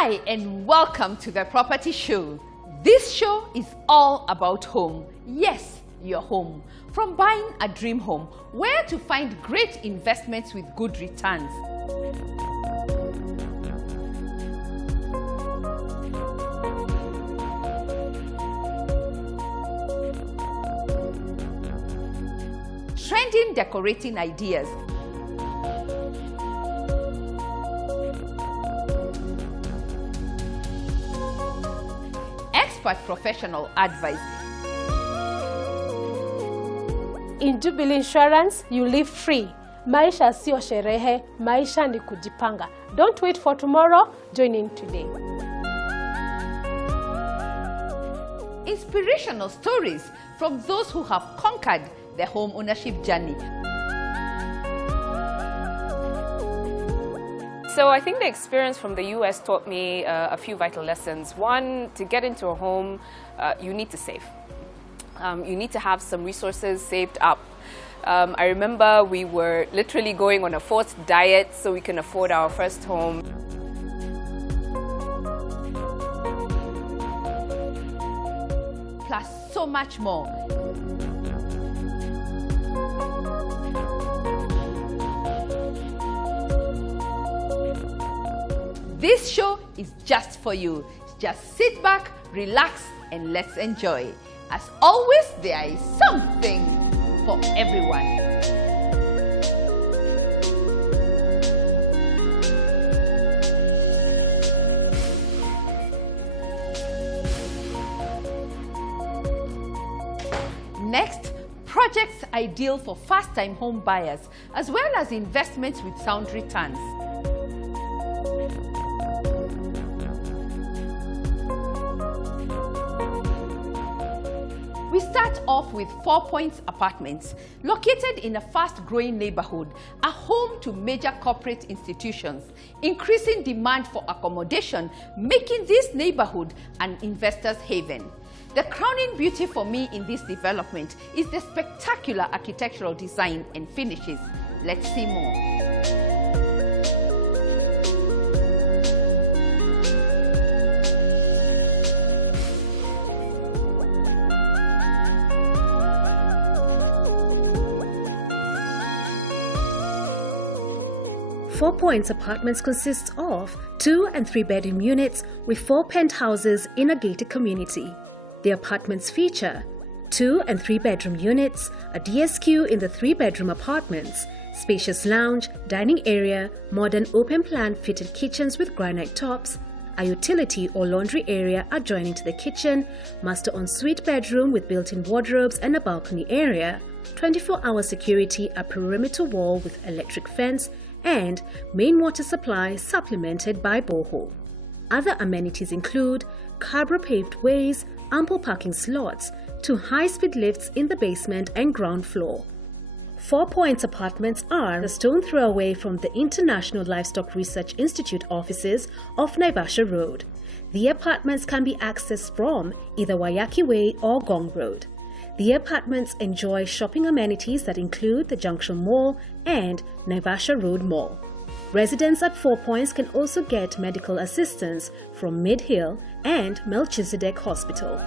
Hi and welcome to the Property Show. This show is all about home. Yes, your home. From buying a dream home, where to find great investments with good returns. Trending decorating ideas. Expert professional advice. In Jubilee Insurance, you live free. Maisha sio sherehe, maisha ni kujipanga. Don't wait for tomorrow, join in today. Inspirational stories from those who have conquered the home ownership journey. So I think the experience from the US taught me a few vital lessons. One, to get into a home, you need to save. You need to have some resources saved up. I remember we were literally going on a forced diet so we can afford our first home. Plus so much more. This show is just for you. Just sit back, relax, and let's enjoy. As always, there is something for everyone. Next, projects ideal for first-time home buyers, as well as investments with sound returns. We start off with 4 Points Apartments, located in a fast-growing neighborhood, a home to major corporate institutions, increasing demand for accommodation, making this neighborhood an investor's haven. The crowning beauty for me in this development is the spectacular architectural design and finishes. Let's see more. 4 Points Apartments consists of 2 and 3 bedroom units with 4 penthouses in a gated community. The apartments feature 2 and 3 bedroom units, a DSQ in the 3 bedroom apartments, spacious lounge, dining area, modern open plan fitted kitchens with granite tops, a utility or laundry area adjoining to the kitchen, master ensuite bedroom with built-in wardrobes and a balcony area, 24-hour security, a perimeter wall with electric fence, and main water supply supplemented by borehole. Other amenities include Cabra paved ways, ample parking slots, 2 high-speed lifts in the basement and ground floor. 4 Points Apartments are a stone throw away from the International Livestock Research Institute offices off Naivasha Road. The apartments can be accessed from either Wayaki Way or Gong Road. The apartments enjoy shopping amenities that include the Junction Mall and Naivasha Road Mall. Residents at 4 Points can also get medical assistance from Mid Hill and Melchizedek Hospital.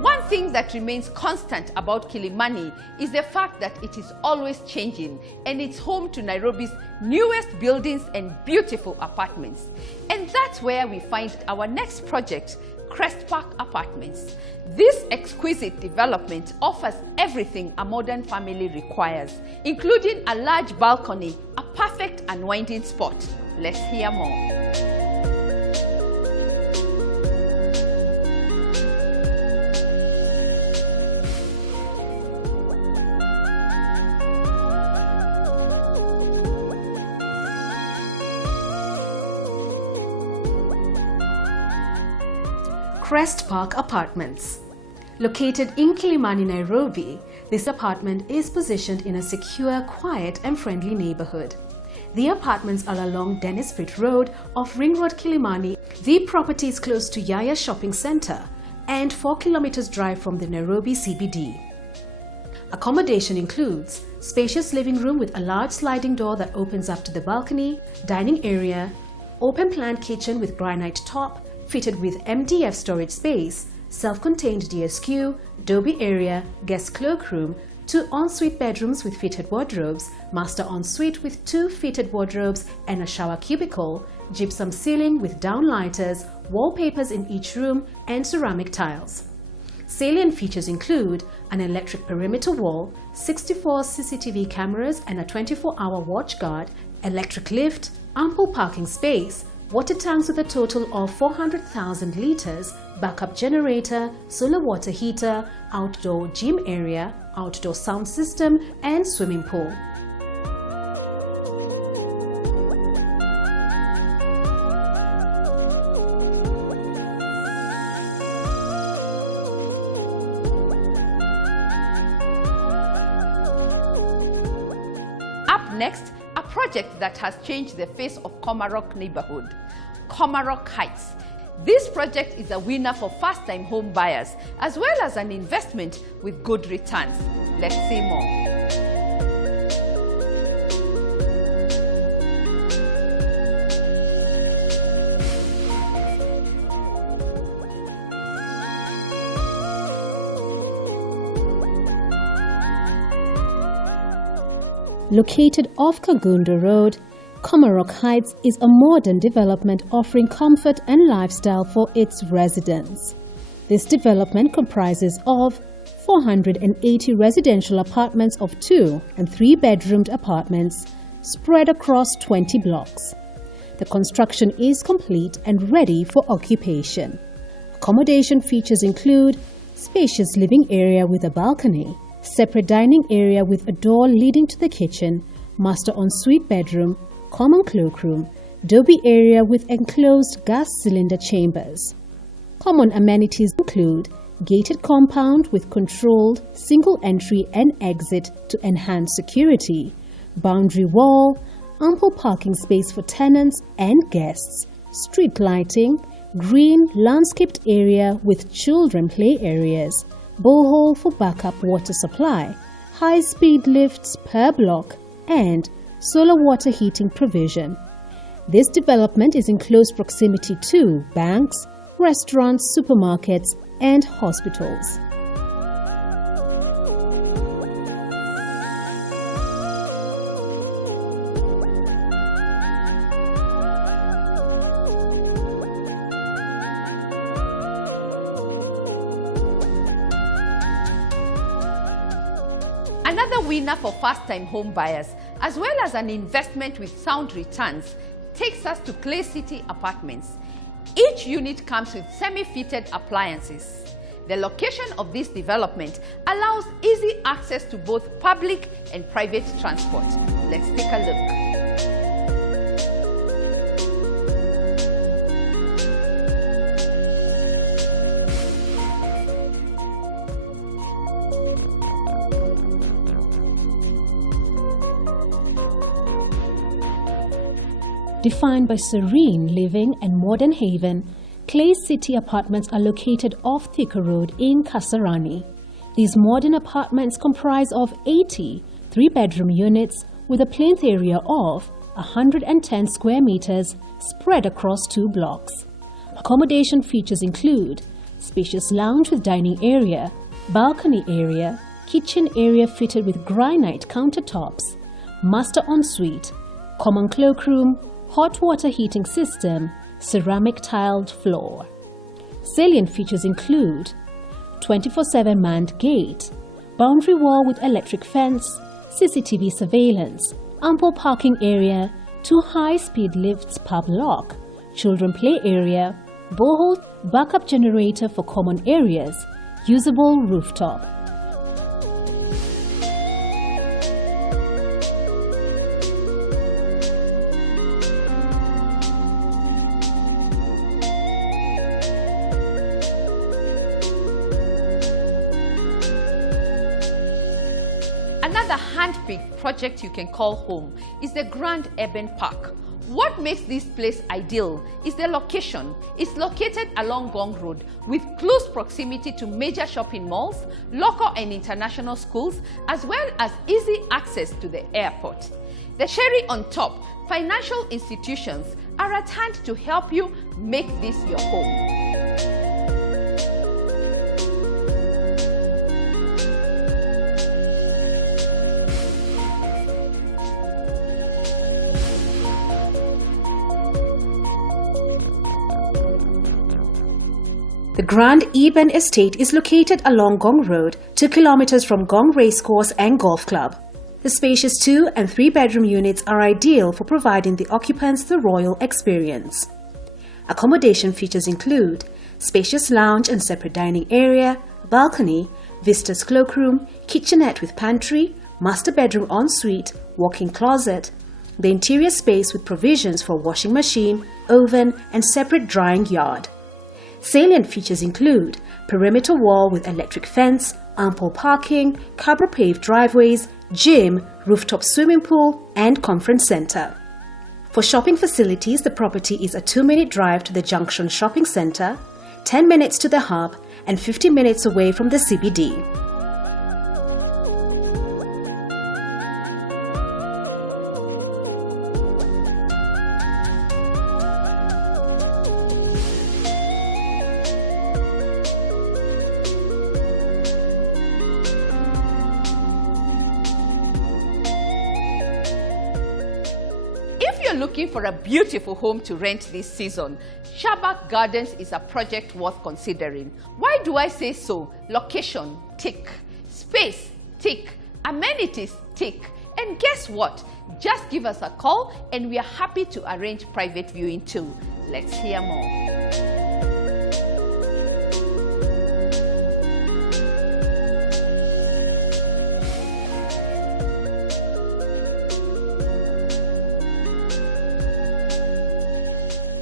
One thing that remains constant about Kilimani is the fact that it is always changing, and it's home to Nairobi's newest buildings and beautiful apartments. And that's where we find our next project, Crest Park Apartments. This exquisite development offers everything a modern family requires, including a large balcony, a perfect unwinding spot. Let's hear more. Crest Park Apartments. Located in Kilimani, Nairobi, this apartment is positioned in a secure, quiet and friendly neighborhood. The apartments are along Dennis Pitt Road off Ring Road, Kilimani. The property is close to Yaya Shopping Center and 4 kilometers drive from the Nairobi CBD. Accommodation includes spacious living room with a large sliding door that opens up to the balcony, dining area, open-plan kitchen with granite top, fitted with MDF storage space, self-contained DSQ, Dobby area, guest cloakroom, 2 ensuite bedrooms with fitted wardrobes, master ensuite with 2 fitted wardrobes and a shower cubicle, gypsum ceiling with downlighters, wallpapers in each room, and ceramic tiles. Salient features include an electric perimeter wall, 64 CCTV cameras and a 24-hour watch guard, electric lift, ample parking space, water tanks with a total of 400,000 liters, backup generator, solar water heater, outdoor gym area, outdoor sound system, and swimming pool. Up next, a project that has changed the face of Komarock neighborhood, Komarock Heights. This project is a winner for first-time home buyers as well as an investment with good returns. Let's see more. Located off Kagundo Road, Komarock Heights is a modern development offering comfort and lifestyle for its residents. This development comprises of 480 residential apartments of 2- and 3-bedroomed apartments spread across 20 blocks. The construction is complete and ready for occupation. Accommodation features include spacious living area with a balcony, separate dining area with a door leading to the kitchen, master ensuite bedroom, common cloakroom, Dobby area with enclosed gas cylinder chambers. Common amenities include gated compound with controlled single entry and exit to enhance security, boundary wall, ample parking space for tenants and guests, street lighting, green landscaped area with children play areas, borehole for backup water supply, high-speed lifts per block, and solar water heating provision. This development is in close proximity to banks, restaurants, supermarkets, and hospitals. Another winner for first-time home buyers, as well as an investment with sound returns, takes us to Clay City Apartments. Each unit comes with semi-fitted appliances. The location of this development allows easy access to both public and private transport. Let's take a look. Defined by serene living and modern haven, Clay City Apartments are located off Thika Road in Kasarani. These modern apartments comprise of 80 3-bedroom units with a plinth area of 110 square meters spread across 2 blocks. Accommodation features include spacious lounge with dining area, balcony area, kitchen area fitted with granite countertops, master ensuite, common cloakroom, hot water heating system, ceramic tiled floor. Salient features include 24/7 manned gate, boundary wall with electric fence, CCTV surveillance, ample parking area, 2 high-speed lifts per block, children play area, borehole, backup generator for common areas, usable rooftop. Another hand-picked project you can call home is the Grand Eben Park. What makes this place ideal is the location. It's located along Gong Road with close proximity to major shopping malls, local and international schools, as well as easy access to the airport. The cherry on top, financial institutions are at hand to help you make this your home. The Grand Eben Estate is located along Gong Road, 2 kilometers from Gong Racecourse and Golf Club. The spacious 2- and 3-bedroom units are ideal for providing the occupants the royal experience. Accommodation features include spacious lounge and separate dining area, balcony, vistas cloakroom, kitchenette with pantry, master bedroom ensuite, walk-in closet, the interior space with provisions for washing machine, oven, and separate drying yard. Salient features include perimeter wall with electric fence, ample parking, cobble-paved driveways, gym, rooftop swimming pool, and conference center. For shopping facilities, the property is a 2-minute drive to the Junction Shopping Center, 10 minutes to the hub, and 50 minutes away from the CBD. If you're looking for a beautiful home to rent this season, Shabbat Gardens is a project worth considering. Why do I say so? Location, tick. Space, tick. Amenities, tick. And guess what? Just give us a call and we are happy to arrange private viewing too. Let's hear more.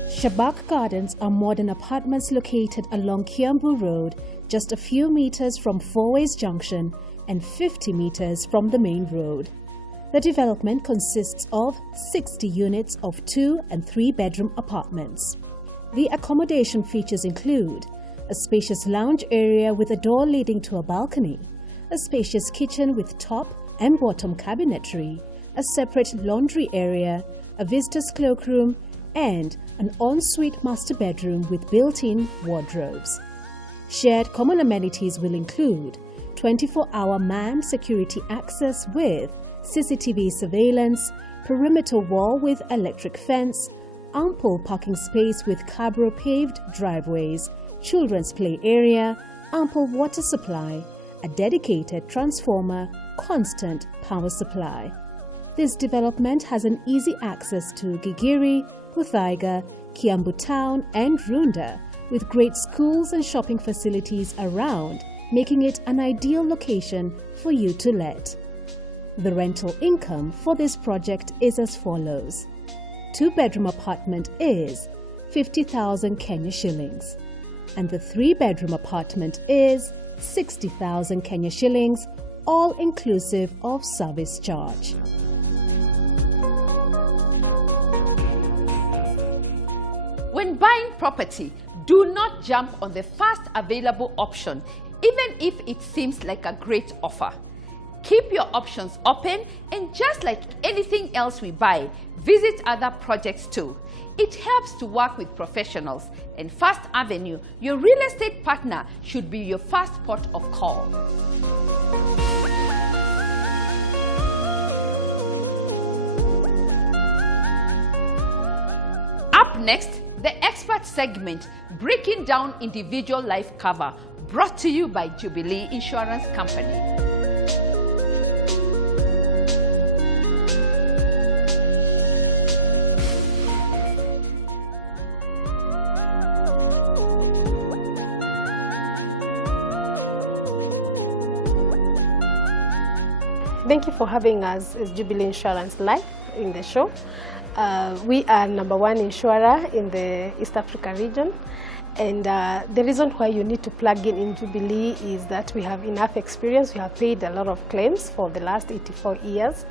Shabbat Gardens are modern apartments located along Kiambu Road, just a few meters from Fourways Junction and 50 meters from the main road. The development consists of 60 units of 2- and 3-bedroom apartments. The accommodation features include a spacious lounge area with a door leading to a balcony, a spacious kitchen with top and bottom cabinetry, a separate laundry area, a visitor's cloakroom, and an ensuite master bedroom with built-in wardrobes. Shared common amenities will include 24-hour manned security access with CCTV surveillance, perimeter wall with electric fence, ample parking space with cabro-paved driveways, children's play area, ample water supply, a dedicated transformer, constant power supply. This development has an easy access to Gigiri, Muthaiga, Kiambu Town and Runda, with great schools and shopping facilities around, making it an ideal location for you to let. The rental income for this project is as follows. 2-bedroom apartment is 50,000 Kenya shillings and the 3-bedroom apartment is 60,000 Kenya shillings, all inclusive of service charge. When buying property, do not jump on the first available option, even if it seems like a great offer. Keep your options open, and just like anything else we buy, visit other projects too. It helps to work with professionals, and First Avenue, your real estate partner, should be your first port of call. Up next, the expert segment, breaking down individual life cover, brought to you by Jubilee Insurance Company. Thank you for having us as Jubilee Insurance Live in the show. We are #1 insurer in the East Africa region, And the reason why you need to plug in Jubilee is that we have enough experience. We have paid a lot of claims for the last 84 years.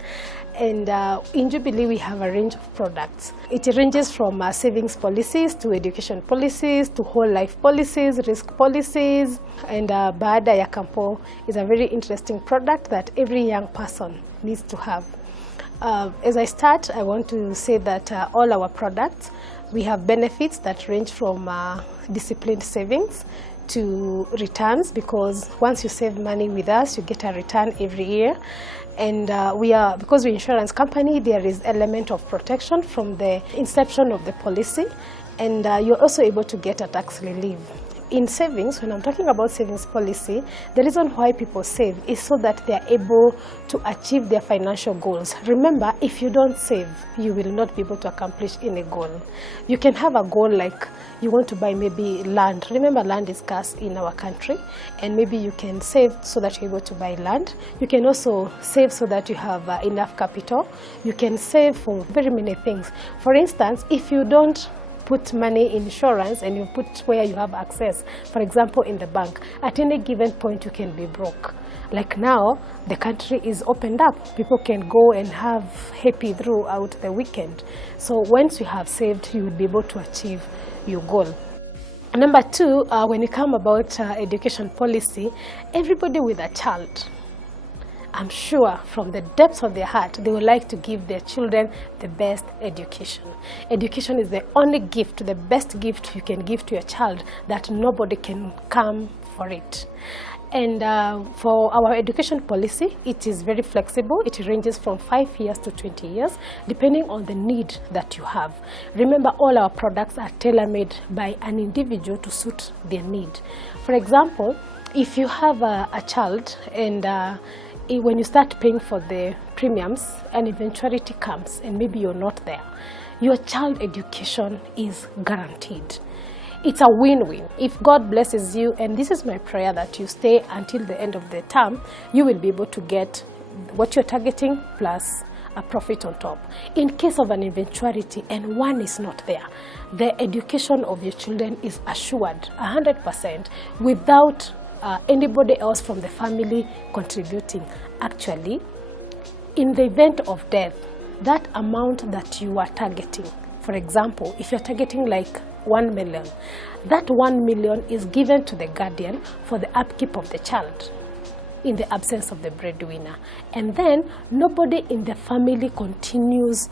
And in Jubilee, we have a range of products. It ranges from savings policies to education policies to whole life policies, risk policies. And Baada ya Kampo is a very interesting product that every young person needs to have. As I start, I want to say that all our products, we have benefits that range from disciplined savings to returns, because once you save money with us, you get a return every year. And because we're an insurance company, there is element of protection from the inception of the policy, and you're also able to get a tax relief. In savings, when I'm talking about savings policy, the reason why people save is so that they are able to achieve their financial goals. Remember, if you don't save, you will not be able to accomplish any goal. You can have a goal like you want to buy maybe land. Remember, land is scarce in our country, and maybe you can save so that you're able to buy land. You can also save so that you have enough capital. You can save for very many things. For instance, if you don't put money in insurance and you put where you have access, for example in the bank, at any given point you can be broke. Like now, the country is opened up. People can go and have happy throughout the weekend. So once you have saved, you will be able to achieve your goal. Number two, when you come about education policy, everybody with a child, I'm sure from the depths of their heart, they would like to give their children the best education. Education is the only gift, the best gift you can give to your child, that nobody can come for it. And for our education policy, it is very flexible. It ranges from 5 years to 20 years, depending on the need that you have. Remember, all our products are tailor-made by an individual to suit their need. For example, if you have a child and when you start paying for the premiums, an eventuality comes and maybe you're not there, your child education is guaranteed. It's a win-win. If God blesses you, and this is my prayer, that you stay until the end of the term, you will be able to get what you're targeting plus a profit on top. In case of an eventuality and one is not there, the education of your children is assured 100% without anybody else from the family contributing. Actually, in the event of death, that amount that you are targeting, for example, if you're targeting like 1 million, that 1 million is given to the guardian for the upkeep of the child in the absence of the breadwinner. And then nobody in the family continues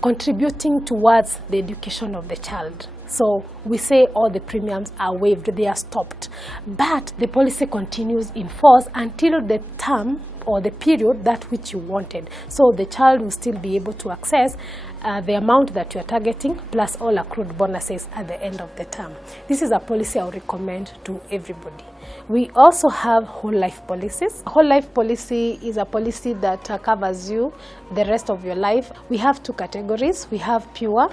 contributing towards the education of the child. So we say all the premiums are waived, they are stopped. But the policy continues in force until the term or the period that which you wanted. So the child will still be able to access the amount that you are targeting plus all accrued bonuses at the end of the term. This is a policy I would recommend to everybody. We also have whole life policies. Whole life policy is a policy that covers you the rest of your life. We have two categories. We have pure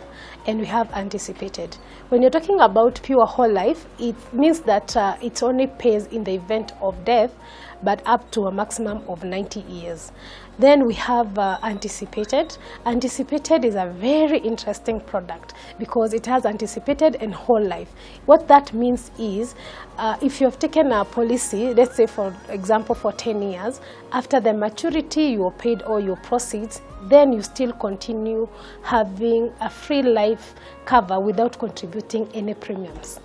and we have anticipated. When you're talking about pure whole life, it means that it only pays in the event of death, but up to a maximum of 90 years. Then we have anticipated. Anticipated is a very interesting product because it has anticipated and whole life. What that means is if you have taken a policy, let's say for example for 10 years, after the maturity you are paid all your proceeds, then you still continue having a free life cover without contributing any premiums.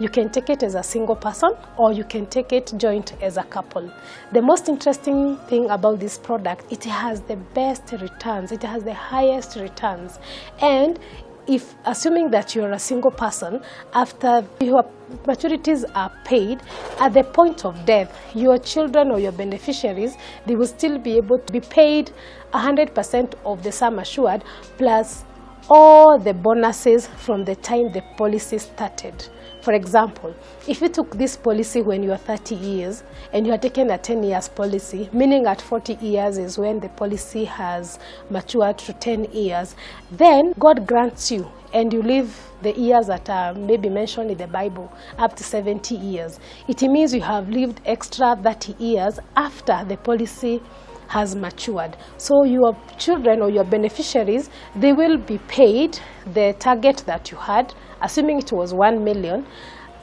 You can take it as a single person or you can take it joint as a couple. The most interesting thing about this product, it has the best returns, it has the highest returns. And if assuming that you're a single person, after your maturities are paid, at the point of death, your children or your beneficiaries, they will still be able to be paid 100% of the sum assured plus all the bonuses from the time the policy started. For example, if you took this policy when you are 30 years and you are taking a 10 years policy, meaning at 40 years is when the policy has matured to 10 years, then God grants you and you live the years that are maybe mentioned in the Bible up to 70 years. It means you have lived extra 30 years after the policy has matured. So your children or your beneficiaries, they will be paid the target that you had, assuming it was 1 million.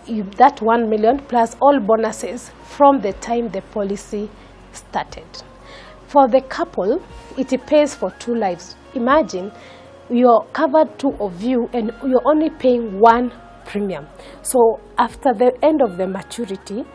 that 1 million plus all bonuses from the time the policy started. For the couple, it pays for 2 lives. Imagine you're covered 2 of you and you're only paying 1 premium. So after the end of the maturity,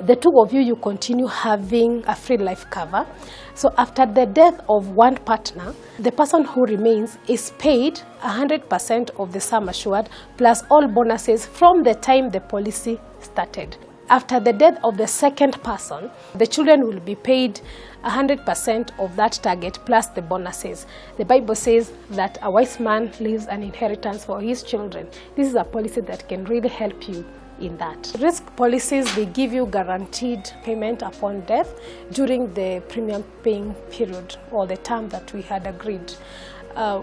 the 2 of you continue having a free life cover. So after the death of one partner, the person who remains is paid 100% of the sum assured plus all bonuses from the time the policy started. After the death of the second person, the children will be paid 100% of that target plus the bonuses. The Bible says that a wise man leaves an inheritance for his children. This is a policy that can really help you in that. Risk policies, they give you guaranteed payment upon death during the premium paying period or the term that we had agreed.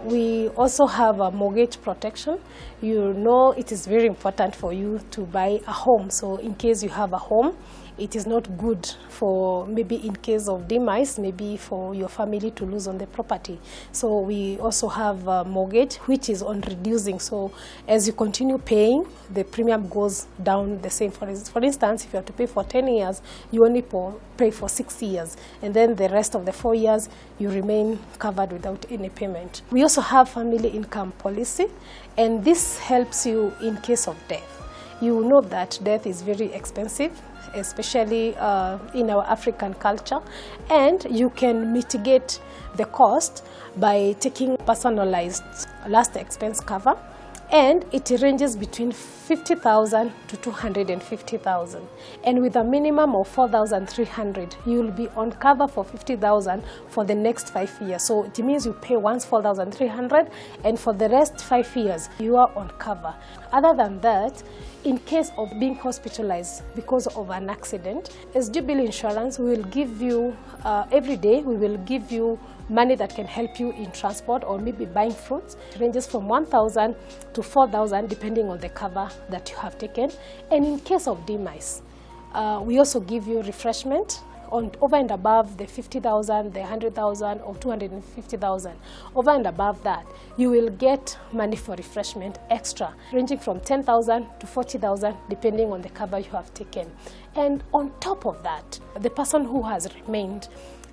We also have a mortgage protection. You know it is very important for you to buy a home. So in case you have a home, it is not good for maybe in case of demise, maybe for your family to lose on the property. So we also have a mortgage which is on reducing. So as you continue paying, the premium goes down the same. For instance, if you have to pay for 10 years, you only pay for 6 years. And then the rest of the 4 years, you remain covered without any payment. We also have family income policy, and this helps you in case of death. You know that death is very expensive, especially in our African culture, and you can mitigate the cost by taking personalized last expense cover, and it ranges between 50,000 to 250,000, and with a minimum of 4,300, you will be on cover for 50,000 for the next 5 years. So it means you pay once 4,300, and for the rest 5 years you are on cover. Other than that, in case of being hospitalized because of an accident, as Jubilee Insurance, we will give you, every day we will give you money that can help you in transport or maybe buying fruits. It ranges from 1,000 to 4,000 depending on the cover that you have taken. And in case of demise, we also give you refreshment on over and above the 50,000, the 100,000 or 250,000. Over and above that, you will get money for refreshment extra, ranging from 10,000 to 40,000 depending on the cover you have taken. And on top of that, the person who has remained,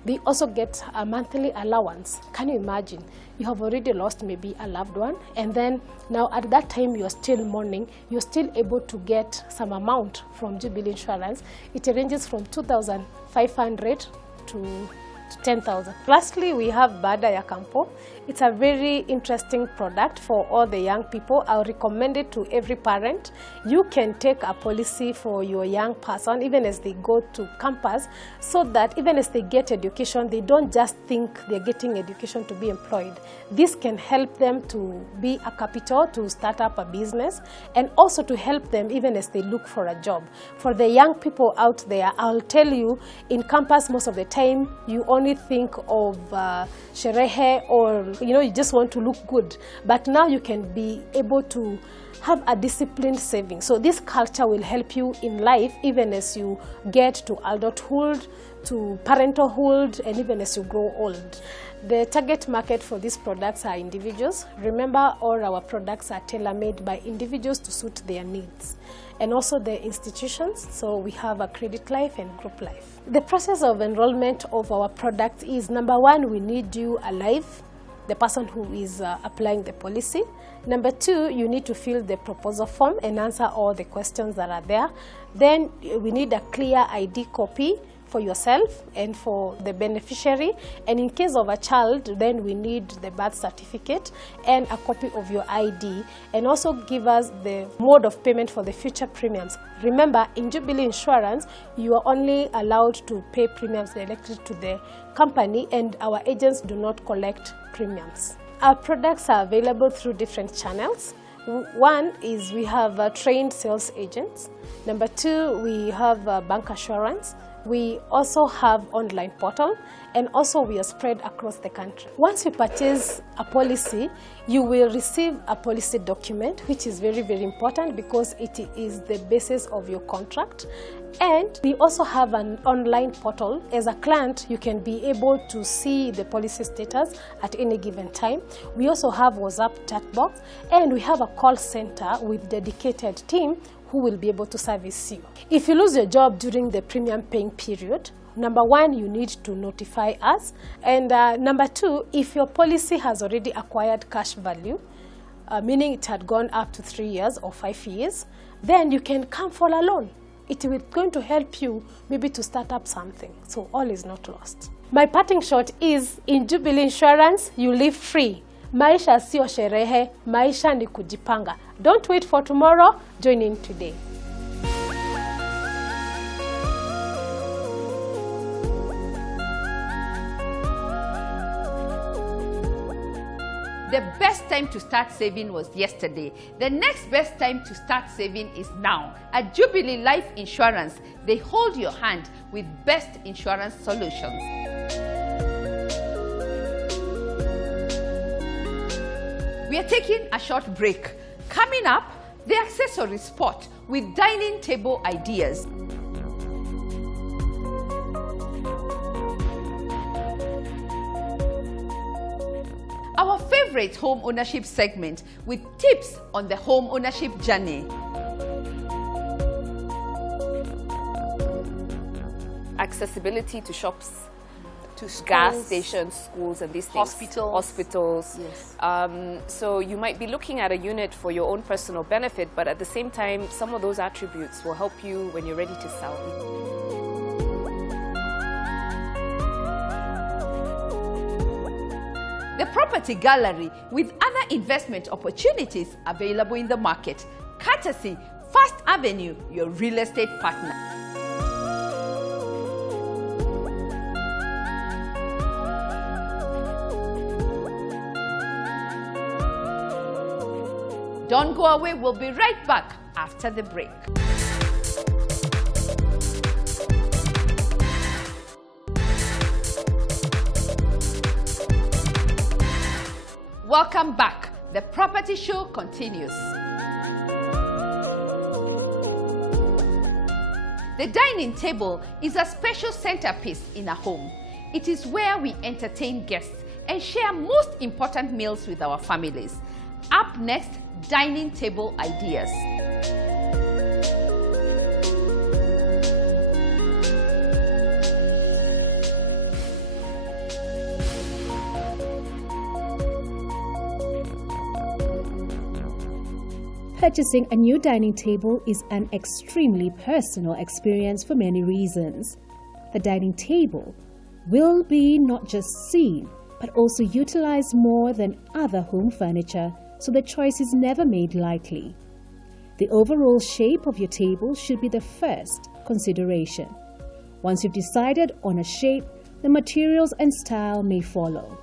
they also get a monthly allowance. Can you imagine? You have already lost maybe a loved one, and then now at that time you are still mourning, you're still able to get some amount from Jubilee Insurance. It ranges from 2,500 to 10,000. Lastly, we have Baada ya Kampo. It's a very interesting product for all the young people. I'll recommend it to every parent. You can take a policy for your young person even as they go to campus, so that even as they get education, they don't just think they're getting education to be employed. This can help them to be a capital to start up a business, and also to help them even as they look for a job. For the young people out there, I'll tell you, in campus most of the time you only think of sherehe, or you just want to look good, but now you can be able to have a disciplined saving. So this culture will help you in life even as you get to adulthood, to parenthood, and even as you grow old. The target market for these products are individuals. Remember, all our products are tailor-made by individuals to suit their needs. And also the institutions, so we have a credit life and group life. The process of enrollment of our products is, number one, we need you alive, the person who is applying the policy. Number two, you need to fill the proposal form and answer all the questions that are there. Then we need a clear ID copy for yourself and for the beneficiary, and in case of a child, then we need the birth certificate and a copy of your ID, and also give us the mode of payment for the future premiums. Remember, in Jubilee Insurance, you are only allowed to pay premiums directly to the company, and our agents do not collect premiums. Our products are available through different channels. One is we have trained sales agents. Number two, we have bank assurance. We also have online portal, and also we are spread across the country. Once you purchase a policy, you will receive a policy document, which is very, very important because it is the basis of your contract. And we also have an online portal. As a client, you can be able to see the policy status at any given time. We also have WhatsApp chat box, and we have a call center with dedicated team who will be able to service you. If you lose your job during the premium paying period, number one, you need to notify us. And number two, if your policy has already acquired cash value, meaning it had gone up to 3 years or 5 years, then you can come for a loan. It will going to help you maybe to start up something. So all is not lost. My parting shot is, in Jubilee Insurance, you live free. Maisha sio sherehe, maisha ni kujipanga. Don't wait for tomorrow, join in today. The best time to start saving was yesterday. The next best time to start saving is now. At Jubilee Life Insurance, they hold your hand with best insurance solutions. We are taking a short break. Coming up, the accessory spot with dining table ideas. Our favorite home ownership segment with tips on the home ownership journey. Accessibility to shops, To schools, gas stations, schools, and these things. Hospitals. Yes. So you might be looking at a unit for your own personal benefit, but at the same time, some of those attributes will help you when you're ready to sell. The property gallery with other investment opportunities available in the market. Courtesy First Avenue, your real estate partner. Don't go away, we'll be right back after the break. Welcome back. The property show continues. The dining table is a special centerpiece in a home. It is where we entertain guests and share most important meals with our families. Up next, dining table ideas. Purchasing a new dining table is an extremely personal experience for many reasons. The dining table will be not just seen, but also utilized more than other home furniture, so the choice is never made lightly. The overall shape of your table should be the first consideration. Once you've decided on a shape, the materials and style may follow.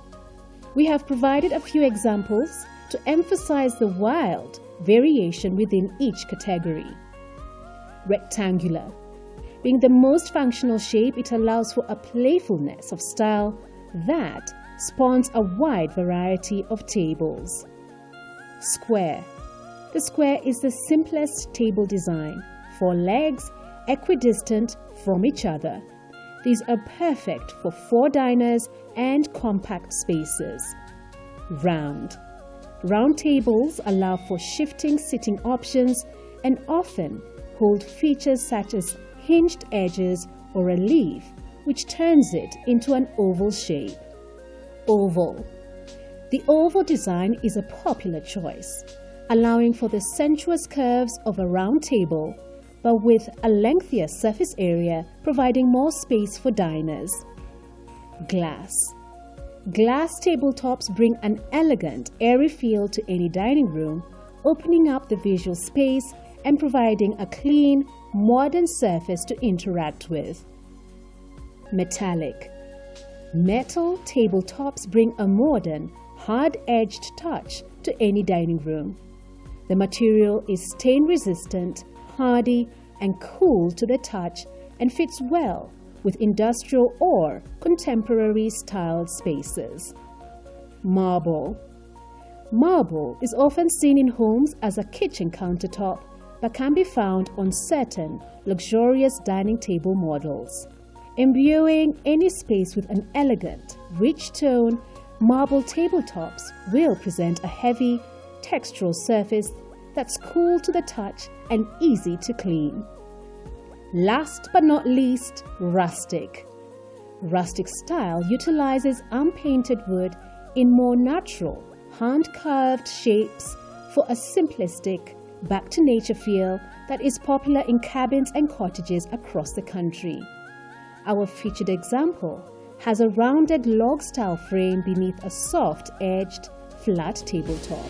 We have provided a few examples to emphasize the wild variation within each category. Rectangular. Being the most functional shape, it allows for a playfulness of style that spawns a wide variety of tables. Square. The square is the simplest table design. 4 legs, equidistant from each other. These are perfect for 4 diners and compact spaces. Round. Round tables allow for shifting sitting options and often hold features such as hinged edges or a leaf, which turns it into an oval shape. Oval. The oval design is a popular choice, allowing for the sensuous curves of a round table, but with a lengthier surface area providing more space for diners. Glass. Glass tabletops bring an elegant, airy feel to any dining room, opening up the visual space and providing a clean, modern surface to interact with. Metallic. Metal tabletops bring a modern, hard-edged touch to any dining room. The material is stain-resistant, hardy, and cool to the touch and fits well with industrial or contemporary styled spaces. Marble. Marble is often seen in homes as a kitchen countertop, but can be found on certain luxurious dining table models. Imbuing any space with an elegant, rich tone, marble tabletops will present a heavy, textural surface that's cool to the touch and easy to clean. Last but not least, rustic. Rustic style utilizes unpainted wood in more natural, hand-carved shapes for a simplistic, back-to-nature feel that is popular in cabins and cottages across the country. Our featured example has a rounded log-style frame beneath a soft-edged, flat tabletop.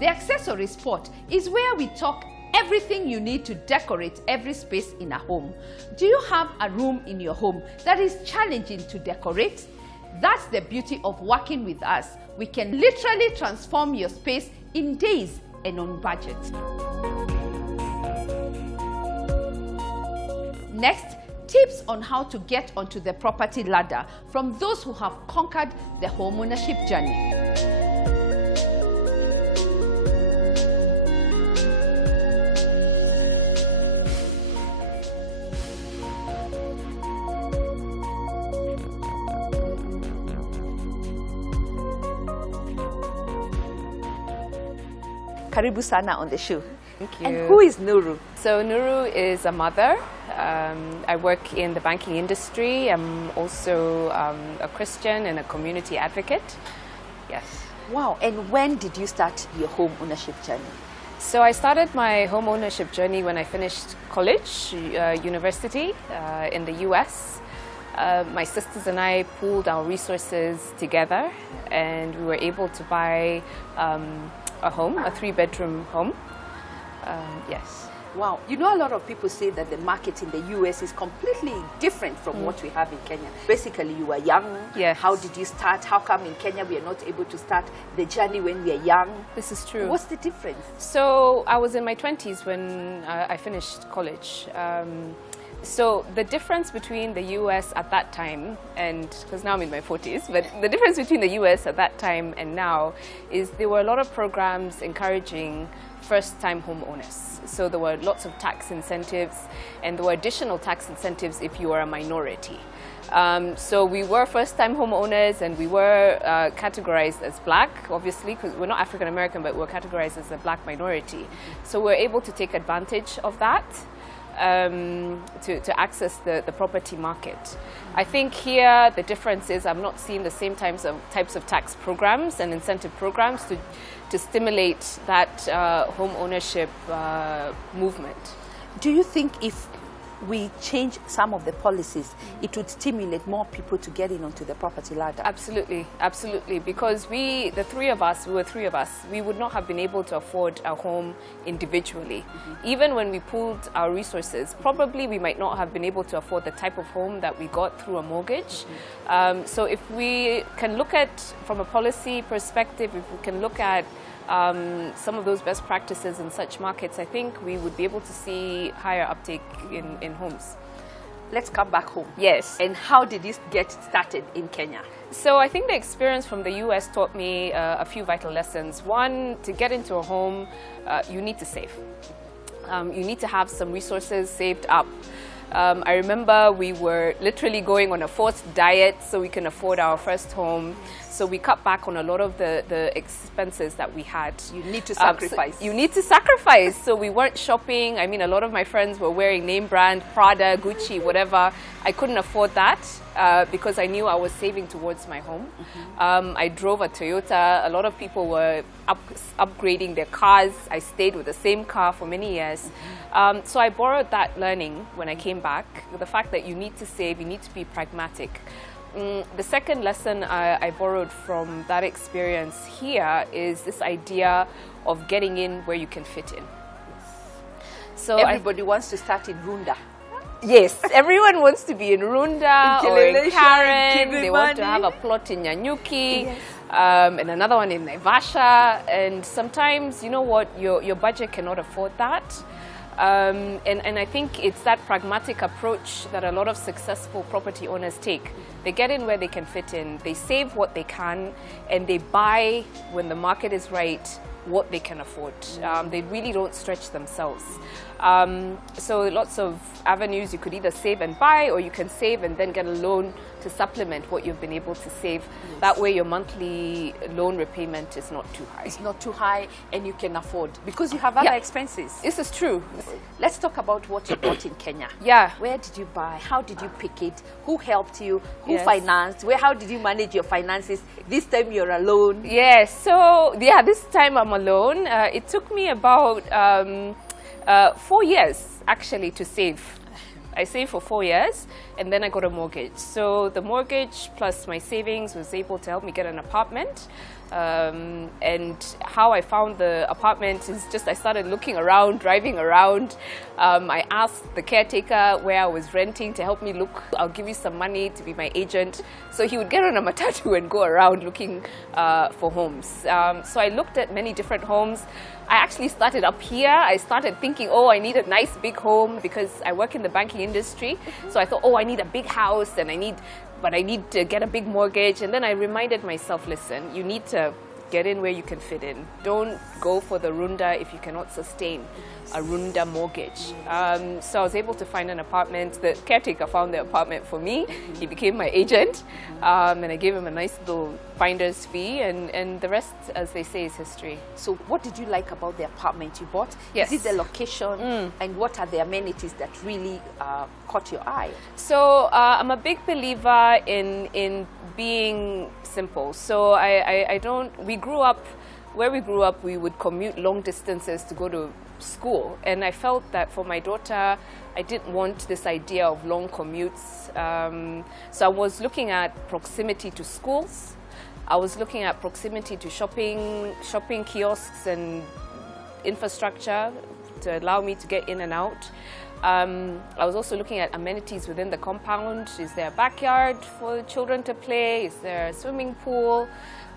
The accessory spot is where we talk everything you need to decorate every space in a home. Do you have a room in your home that is challenging to decorate? That's the beauty of working with us. We can literally transform your space in days and on budget. Next, tips on how to get onto the property ladder from those who have conquered the homeownership journey. Karibu sana on the show. Thank you. And who is Nuru? So Nuru is a mother. I work in the banking industry. I'm also a Christian and a community advocate. Yes. Wow, and when did you start your home ownership journey? So I started my home ownership journey when I finished college, university in the US. My sisters and I pooled our resources together and we were able to buy a home, a 3-bedroom home. Yes. Wow, you know, a lot of people say that the market in the US is completely different from what we have in Kenya. Basically, you were young. Yes. How did you start? How come in Kenya we are not able to start the journey when we are young? This is true. What's the difference? So I was in my 20s when I finished college. So the difference between the US at that time, and because now I'm in my 40s, but the difference between the US at that time and now is there were a lot of programs encouraging first-time homeowners. So there were lots of tax incentives and there were additional tax incentives if you were a minority. So we were first-time homeowners and we were categorized as black, obviously, because we're not African American, but we're categorized as a black minority. So we're able to take advantage of that. To access the property market. I think here the difference is I'm not seeing the same types of tax programs and incentive programs to stimulate that home ownership movement. Do you think if we change some of the policies, it would stimulate more people to get in onto the property ladder? Absolutely, absolutely. Because we were three of us, we would not have been able to afford a home individually. Even when we pooled our resources, probably we might not have been able to afford the type of home that we got through a mortgage. So if we can look at, from a policy perspective, if we can look at some of those best practices in such markets, I think we would be able to see higher uptake in homes. Let's come back home. Yes. And how did this get started in Kenya? So I think the experience from the US taught me a few vital lessons. One, to get into a home, you need to save. You need to have some resources saved up. I remember we were literally going on a forced diet so we can afford our first home. So we cut back on a lot of the expenses that we had. You need to sacrifice. So you need to sacrifice. So we weren't shopping. I mean, a lot of my friends were wearing name brand, Prada, Gucci, whatever. I couldn't afford that because I knew I was saving towards my home. I drove a Toyota. A lot of people were upgrading their cars. I stayed with the same car for many years. So I borrowed that learning when I came back. The fact that you need to save, you need to be pragmatic. The second lesson I borrowed from that experience here is this idea of getting in where you can fit in. So everybody wants to start in Runda. Yes, everyone wants to be in Runda or in Karen. They want to have a plot in Nyanyuki, yes. And another one in Naivasha. And sometimes, you know what, your budget cannot afford that. And I think it's that pragmatic approach that a lot of successful property owners take. They get in where they can fit in, they save what they can, and they buy, when the market is right, what they can afford. They really don't stretch themselves. So lots of avenues. You could either save and buy, or you can save and then get a loan to supplement what you've been able to save. Yes. That way your monthly loan repayment is not too high. It's not too high, and you can afford, because you have other expenses. This is true. Let's talk about what you bought in Kenya. Yeah. Where did you buy? How did you pick it? Who helped you? Who Yes. financed? How did you manage your finances? This time you're alone. Yes. So yeah, this time I'm alone. It took me about 4 years actually to save. I saved for 4 years, and then I got a mortgage. So the mortgage plus my savings was able to help me get an apartment. And how I found the apartment is just I started looking around, driving around. I asked the caretaker where I was renting to help me look. I'll give you some money to be my agent. So he would get on a matatu and go around looking for homes. So I looked at many different homes. I actually started up here. I started thinking, oh, I need a nice big home because I work in the banking industry. So I thought, oh, I need a big house, and I need to get a big mortgage. And then I reminded myself, listen, you need to get in where you can fit in. Don't go for the runda if you cannot sustain a runda mortgage. So I was able to find an apartment. The caretaker found the apartment for me. He became my agent, and I gave him a nice little finder's fee, and the rest, as they say, is history. So what did you like about the apartment you bought? Yes. Is it the location? And what are the amenities that really caught your eye? So I'm a big believer in being simple. So we grew up, where we grew up, we would commute long distances to go to school. And I felt that for my daughter, I didn't want this idea of long commutes. So I was looking at proximity to schools. I was looking at proximity to shopping kiosks and infrastructure to allow me to get in and out. I was also looking at amenities within the compound. Is there a backyard for children to play? Is there a swimming pool?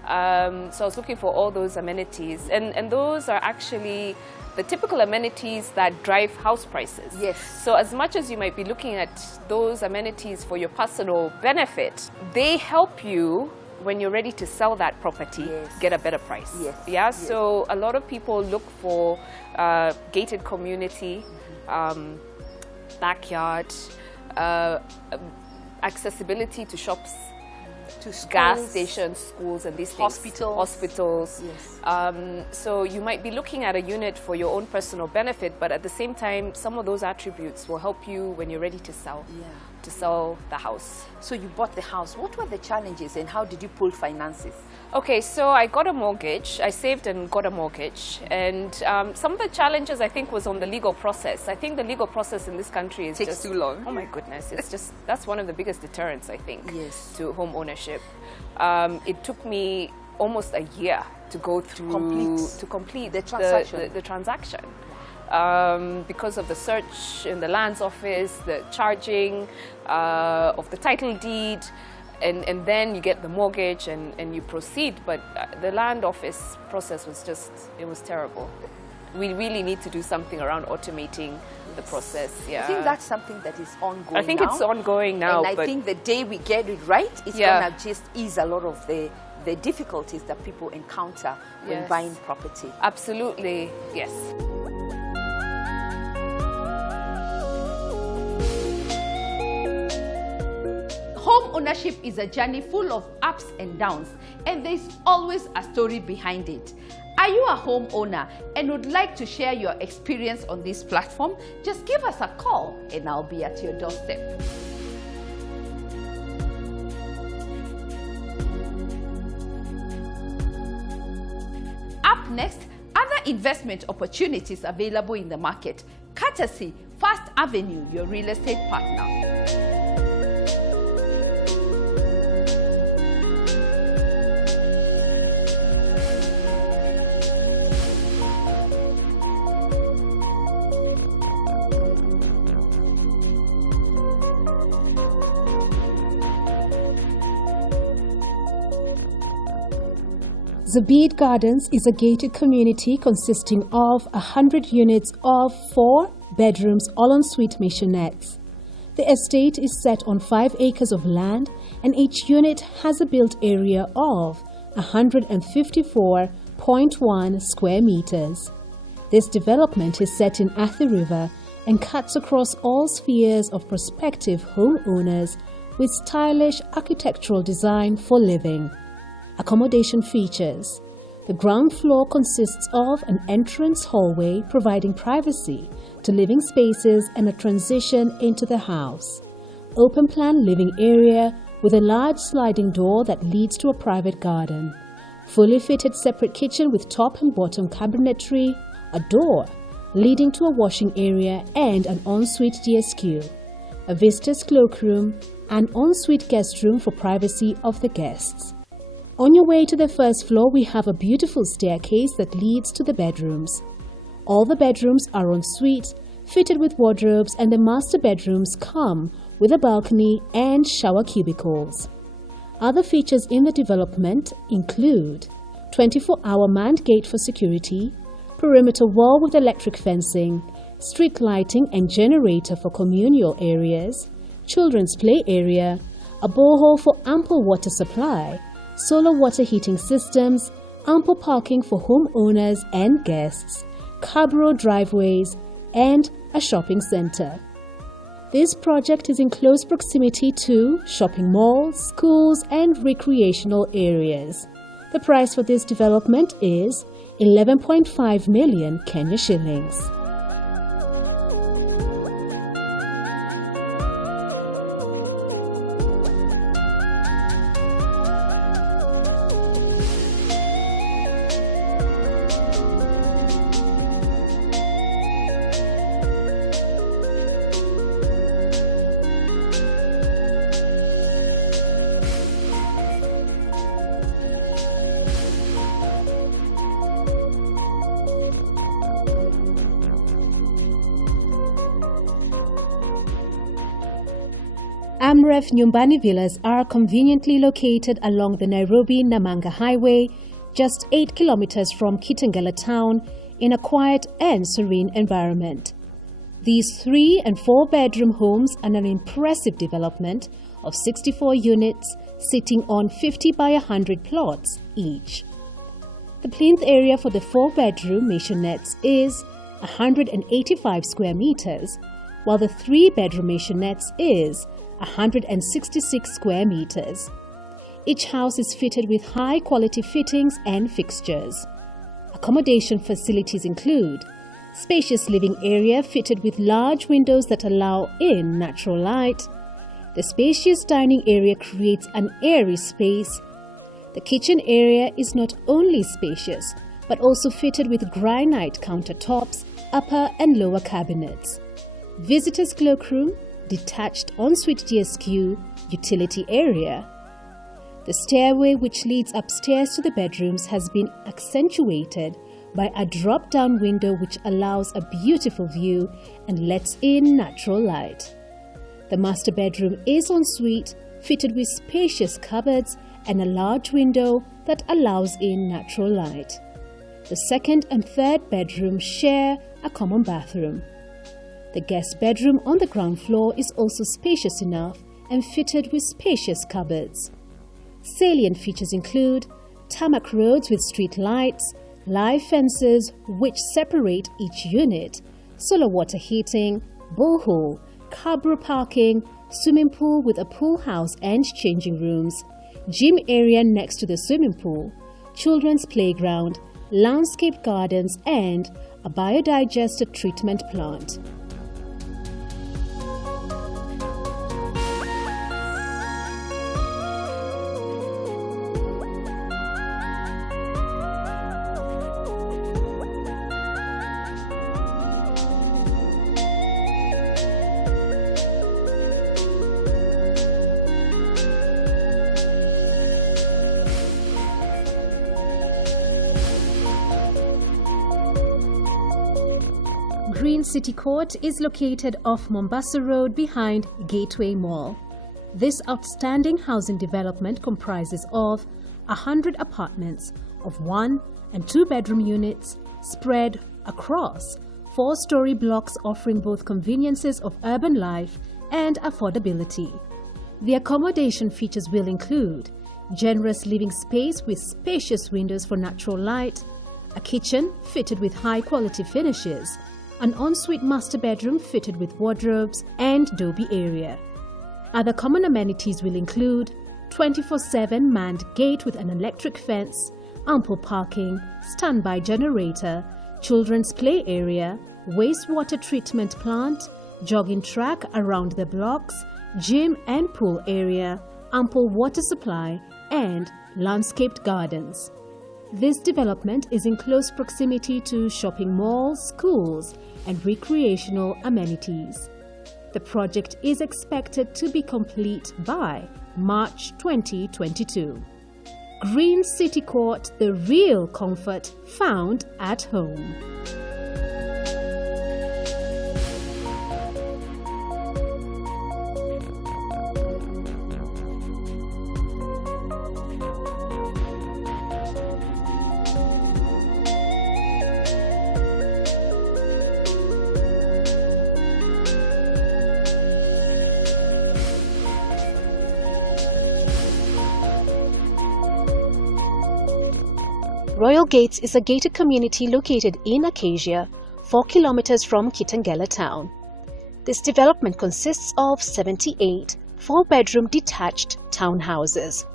So I was looking for all those amenities. And those are actually the typical amenities that drive house prices. Yes. So as much as you might be looking at those amenities for your personal benefit, they help you when you're ready to sell that property, get a better price. Yes. Yeah. Yes. So a lot of people look for gated community, backyard, accessibility to shops, to schools, gas stations, schools, and these things. Hospitals. Yes. So you might be looking at a unit for your own personal benefit, but at the same time, some of those attributes will help you when you're ready to sell. To sell the house. So you bought the house. What were the challenges, and how did you pull finances? Okay, so I got a mortgage. I saved and got a mortgage. And some of the challenges, I think, was on the legal process. I think the legal process in this country is takes too long. Oh my goodness. It's just, that's one of the biggest deterrents, I think, yes, to home ownership. It took me almost a year to go through, to complete the transaction. Because of the search in the lands office, the charging of the title deed, and then you get the mortgage and you proceed. But the land office process was just, it was terrible. We really need to do something around automating the process. Yeah. I think that's something that is ongoing. I think it's ongoing now. And I think the day we get it right, it's going to just ease a lot of the difficulties that people encounter when buying property. Absolutely, yes. Home ownership is a journey full of ups and downs, and there's always a story behind it. Are you a homeowner and would like to share your experience on this platform? Just give us a call and I'll be at your doorstep. Up next, other investment opportunities available in the market, courtesy First Avenue, your real estate partner. Shabbat Gardens is a gated community consisting of 100 units of 4 bedrooms, all-en-suite maishonettes. The estate is set on 5 acres of land, and each unit has a built area of 154.1 square meters. This development is set in Athi River and cuts across all spheres of prospective homeowners with stylish architectural design for living. Accommodation features. The ground floor consists of an entrance hallway providing privacy to living spaces and a transition into the house. Open plan living area with a large sliding door that leads to a private garden. Fully fitted separate kitchen with top and bottom cabinetry, a door leading to a washing area and an ensuite DSQ. A visitor's cloakroom, an ensuite guest room for privacy of the guests. On your way to the first floor, we have a beautiful staircase that leads to the bedrooms. All the bedrooms are en suite, fitted with wardrobes, and the master bedrooms come with a balcony and shower cubicles. Other features in the development include 24-hour manned gate for security, perimeter wall with electric fencing, street lighting and generator for communal areas, children's play area, a borehole for ample water supply, solar water heating systems, ample parking for homeowners and guests, cabro driveways, and a shopping center. This project is in close proximity to shopping malls, schools, and recreational areas. The price for this development is 11.5 million Kenya shillings. Amrev Numbani villas are conveniently located along the Nairobi-Namanga Highway, just 8 kilometers from Kitengela town, in a quiet and serene environment. These 3- and 4-bedroom homes are an impressive development of 64 units sitting on 50 by 100 plots each. The plinth area for the 4-bedroom maisonette is 185 square meters, while the 3-bedroom maisonette is 166 square meters. Each house is fitted with high-quality fittings and fixtures. Accommodation facilities include spacious living area fitted with large windows that allow in natural light. The spacious dining area creates an airy space. The kitchen area is not only spacious, but also fitted with granite countertops, upper and lower cabinets. Visitors' cloakroom, detached ensuite DSQ, utility area. The stairway which leads upstairs to the bedrooms has been accentuated by a drop-down window which allows a beautiful view and lets in natural light. The master bedroom is ensuite, fitted with spacious cupboards and a large window that allows in natural light. The second and third bedrooms share a common bathroom. The guest bedroom on the ground floor is also spacious enough and fitted with spacious cupboards. Salient features include tarmac roads with street lights, live fences which separate each unit, solar water heating, borehole, cabro parking, swimming pool with a pool house and changing rooms, gym area next to the swimming pool, children's playground, landscape gardens, and a biodigester treatment plant. Green City Court is located off Mombasa Road behind Gateway Mall. This outstanding housing development comprises of 100 apartments of 1- and 2-bedroom units spread across 4-story blocks offering both conveniences of urban life and affordability. The accommodation features will include generous living space with spacious windows for natural light, a kitchen fitted with high-quality finishes, an ensuite master bedroom fitted with wardrobes and doby area. Other common amenities will include 24/7 manned gate with an electric fence, ample parking, standby generator, children's play area, wastewater treatment plant, jogging track around the blocks, gym and pool area, ample water supply, and landscaped gardens. This development is in close proximity to shopping malls, schools, and recreational amenities. The project is expected to be complete by March 2022. Green City Court, the real comfort found at home. Royal Gates is a gated community located in Acacia, 4 kilometers from Kitengela town. This development consists of 78 4-bedroom detached townhouses.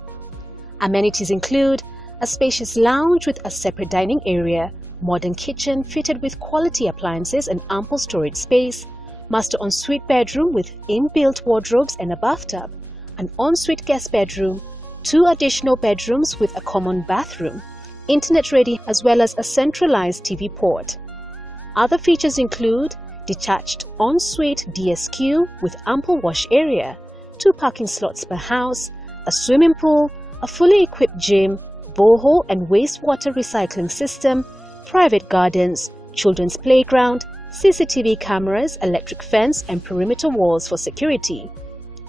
Amenities include a spacious lounge with a separate dining area, modern kitchen fitted with quality appliances and ample storage space, master ensuite bedroom with inbuilt wardrobes and a bathtub, an ensuite guest bedroom, 2 additional bedrooms with a common bathroom, internet ready, as well as a centralized TV port. Other features include detached ensuite DSQ with ample wash area, 2 parking slots per house, a swimming pool, a fully equipped gym, borehole and wastewater recycling system, private gardens, children's playground, CCTV cameras, electric fence and perimeter walls for security,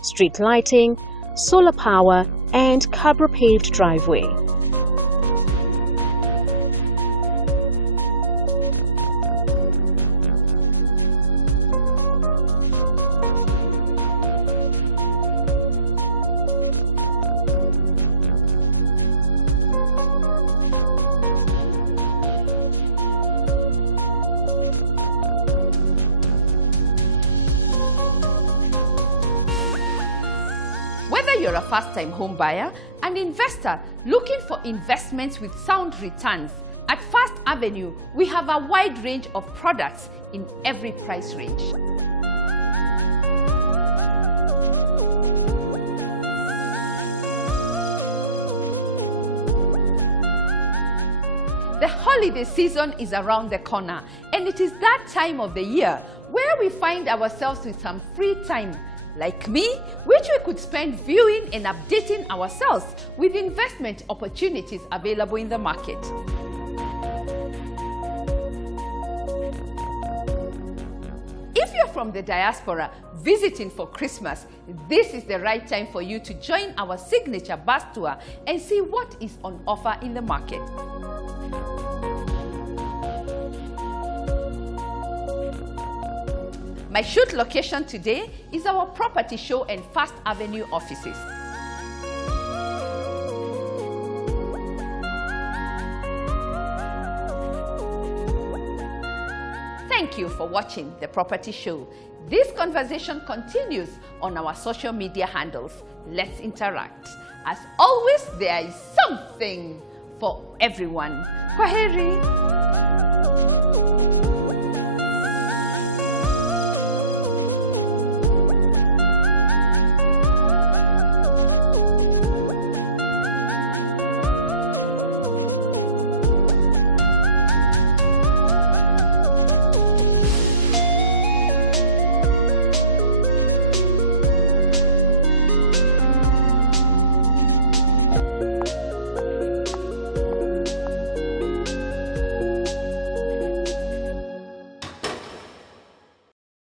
street lighting, solar power, and cabro-paved driveway. Whether you're a first-time home buyer, an investor looking for investments with sound returns, at First Avenue, we have a wide range of products in every price range. The holiday season is around the corner, and it is that time of the year where we find ourselves with some free time, like me, which we could spend viewing and updating ourselves with investment opportunities available in the market. If you're from the diaspora visiting for Christmas, this is the right time for you to join our signature bus tour and see what is on offer in the market. My shoot location today is our property show and First Avenue offices. Thank you for watching the property show. This conversation continues on our social media handles. Let's interact. As always, there is something for everyone. Kwaheri.